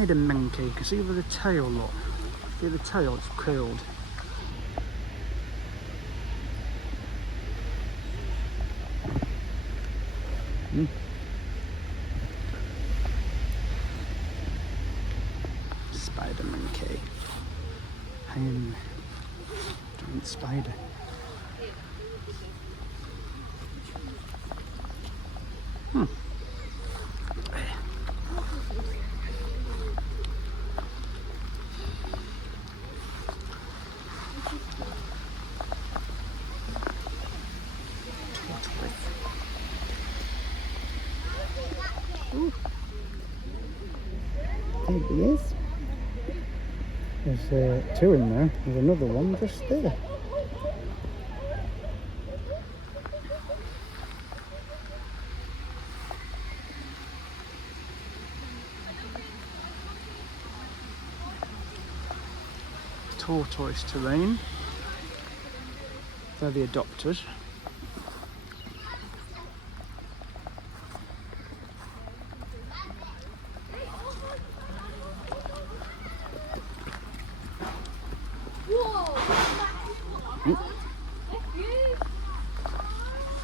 spider monkey. You can see with the tail, look. See the tail, it's curled. Spider monkey. Giant spider. There he is. There's two in there. There's another one just there. Tortoise terrain. They're the adopters.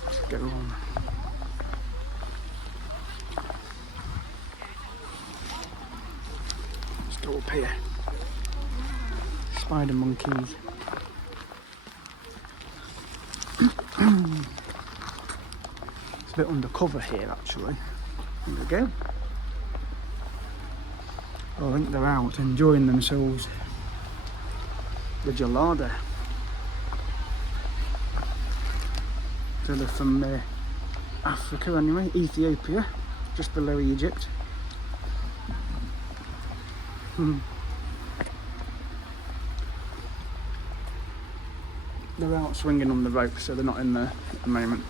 Let's go on. Let's go up here. Spider monkeys. It's a bit undercover here actually. There we go. I think they're out enjoying themselves. The gelada. So they're from Africa anyway, Ethiopia, just below Egypt. They're out swinging on the rope, so they're not in there at the moment.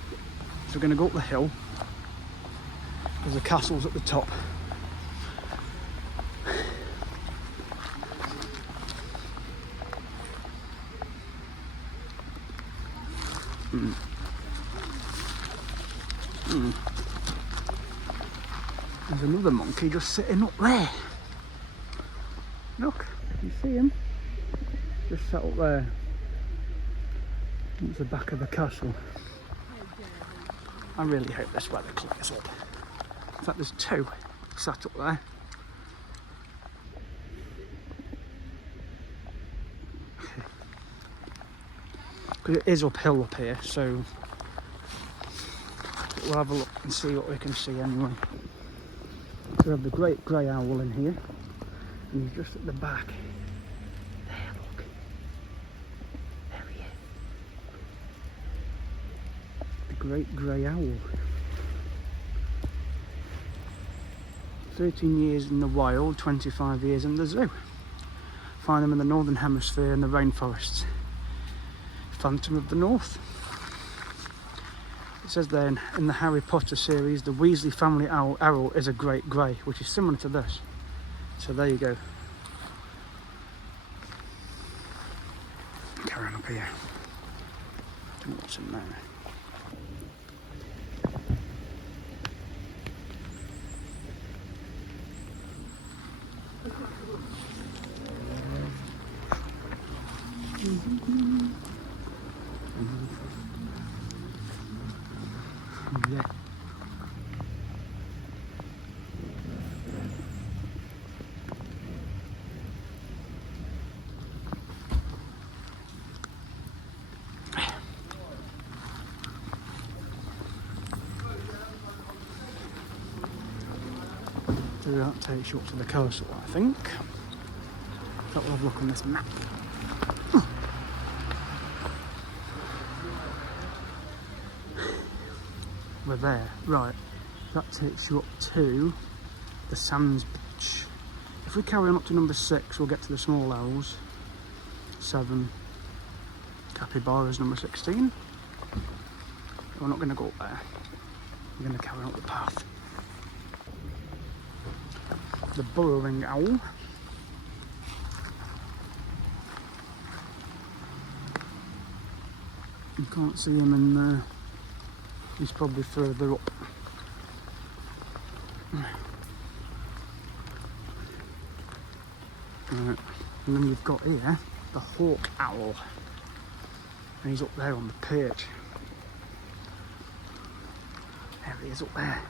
So we're going to go up the hill. There's a castle's at the top. There's another monkey just sitting up there. Look, you see him? Just sat up there. It's the back of the castle. I really hope this weather clears up. In fact, there's two sat up there. Because it is uphill up here, so we'll have a look and see what we can see anyway. So we have the great grey owl in here, and he's just at the back. There, look. There he is. The great grey owl. 13 years in the wild, 25 years in the zoo. Find them in the northern hemisphere in the rainforests. Phantom of the North. It says there in the Harry Potter series, the Weasley family owl is a great grey, which is similar to this. So there you go. Carry on up here. Don't know what's in there. Yeah. So that takes you up to the castle, I think. We'll have a look on this map. We're there, right. That takes you up to the Sands Beach. If we carry on up to number 6, we'll get to the small owls. 7, capybaras number 16. We're not going to go up there. We're going to carry on up the path. The burrowing owl. You can't see him in there. He's probably further up. Right. And then you've got here the hawk owl. And he's up there on the perch. There he is up there.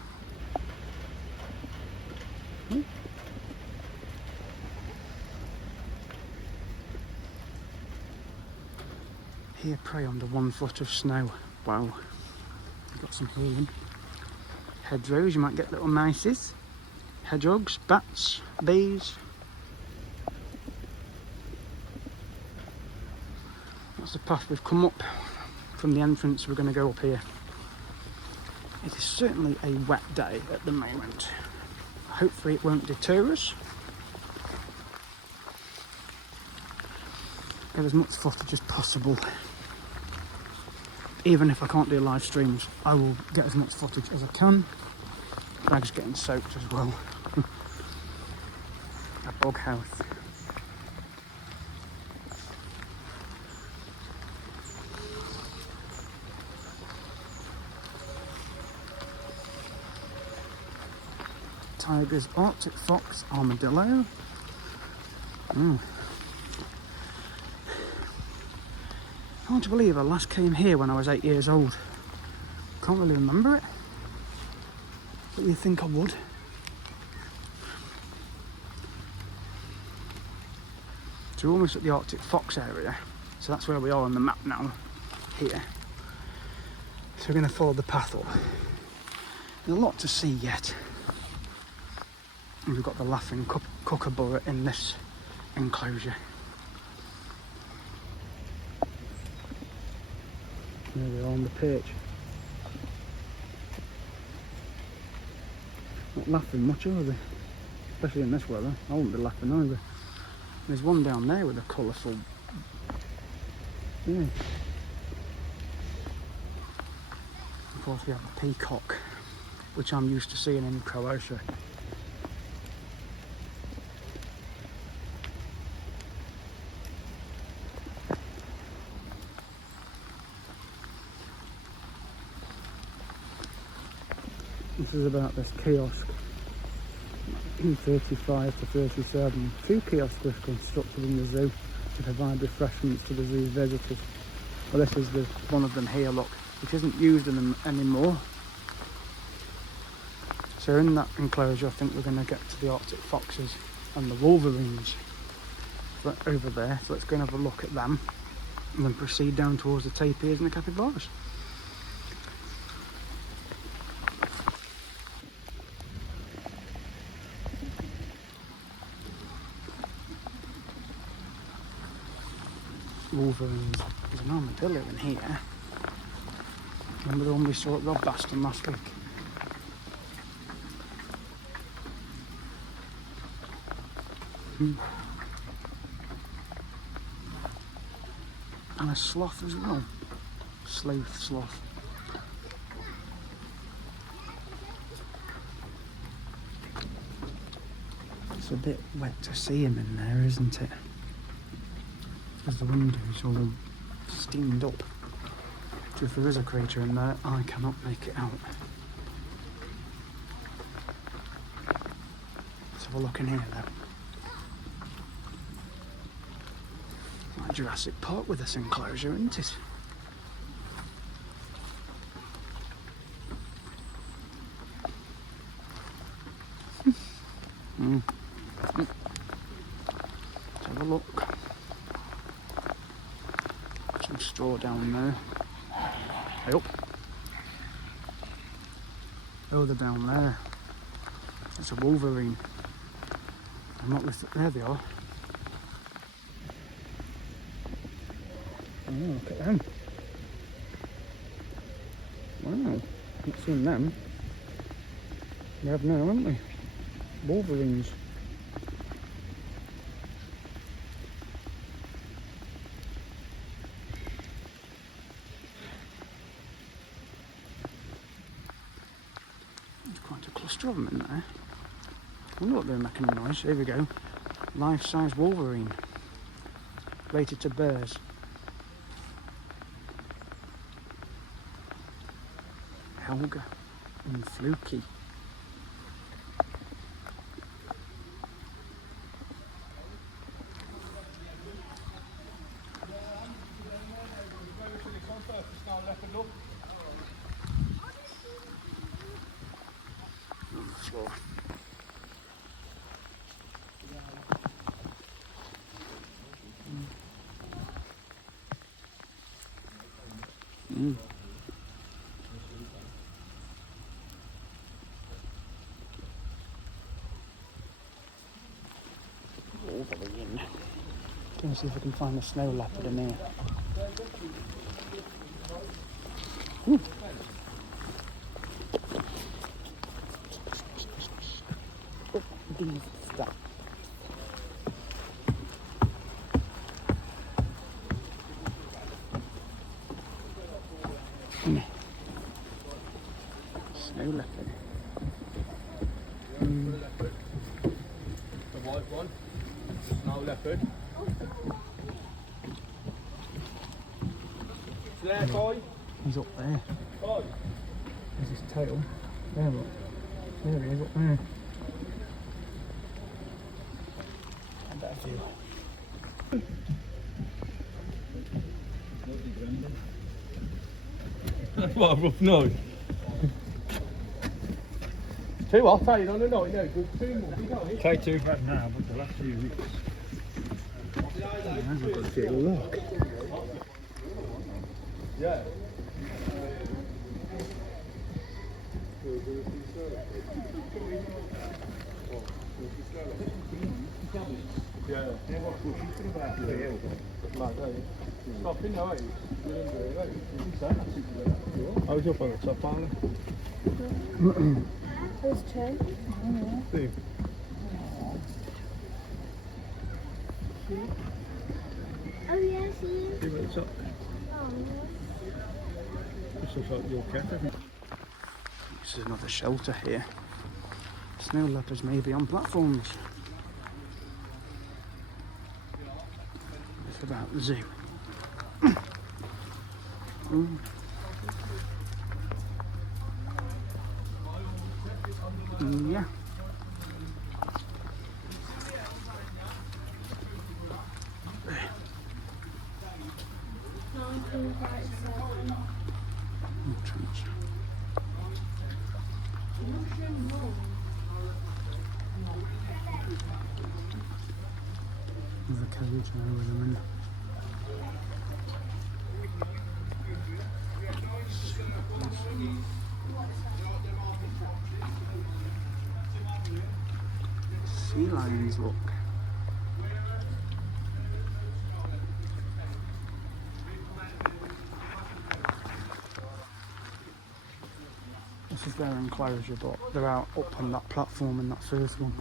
Here prey under 1 foot of snow. Wow. You've got some healing. Hedgerows, you might get little mices. Hedgehogs, bats, bees. That's the path we've come up from the entrance. We're going to go up here. It is certainly a wet day at the moment. Hopefully it won't deter us. Get as much footage as possible. Even if I can't do live streams, I will get as much footage as I can. Bag's getting soaked as well. A bug house. Tigers, Arctic fox, armadillo. Hard to believe I last came here when I was 8 years old. Can't really remember it. But you think I would. So we're almost at the Arctic fox area. So that's where we are on the map now. Here. So we're going to follow the path up. There's a lot to see yet. And we've got the laughing kookaburra in this enclosure. There we are on the perch. Not laughing much, are they? Especially in this weather. I wouldn't be laughing either. There's one down there with a colourful... Yeah. Of course we have the peacock, which I'm used to seeing in Croatia. This is about this kiosk, E35 to 37. 2 kiosks were constructed in the zoo to provide refreshments to the zoo's visitors. Well, this is one of them here, look, which isn't used anymore. So in that enclosure, I think we're going to get to the Arctic foxes and the wolverines over there. So let's go and have a look at them and then proceed down towards the tapirs and the capybaras. Wolverines. There's an armadillo in here. Remember the one we saw at Rodbaston last week? And a sloth as well. Sloth. It's a bit wet to see him in there, isn't it? Because the window's all steamed up. So if there is a creature in there, I cannot make it out. Let's have a look in here though. Like Jurassic Park with this enclosure, isn't it? Let's have a look. Some straw down there. Hey up. Oh, they're down there. That's a wolverine. I'm not with it. There they are. Oh, look at them. Wow, not seen them. We have now, haven't we? Wolverines. There's quite a cluster of them in there. I wonder what they're making a noise. Here we go. Life-size wolverine. Rated to bears. Helga and Fluky. see if I can find a snow leopard in here. Ooh. These stuff. Snow leopard. The white one. Snow leopard. There, boy. He's up there. Boy. There's his tail. There, look. There he is up there. I better feel. What a rough nose. Two, I'll tell you on the night now. Good 2 more. You got it. Try to right now, but the last few weeks. That's a good little look. Yeah. Yeah. Stopping now, eh? I was up on the top, aren't I? Who's turn? Steve. Oh yeah, see. See what it's up. Oh This looks like your cat, doesn't it? This is another shelter here. Snow leopards may be on platforms. It's about the zoo. Yeah. Another cage there with them in. Sea lions, look. This is their enclosure, but they're out up on that platform in that first one.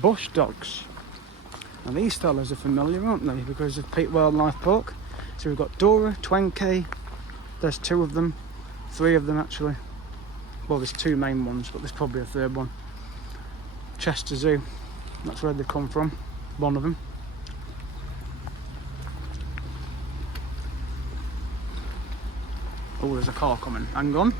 Bush dogs. Now these fellas are familiar, aren't they? Because of Peak Wildlife Park. So we've got Dora, Twenke. There's 2 of them, 3 of them actually. Well, there's 2 main ones, but there's probably a 3rd one. Chester Zoo. That's where they come from. One of them. Oh, there's a car coming. Hang on.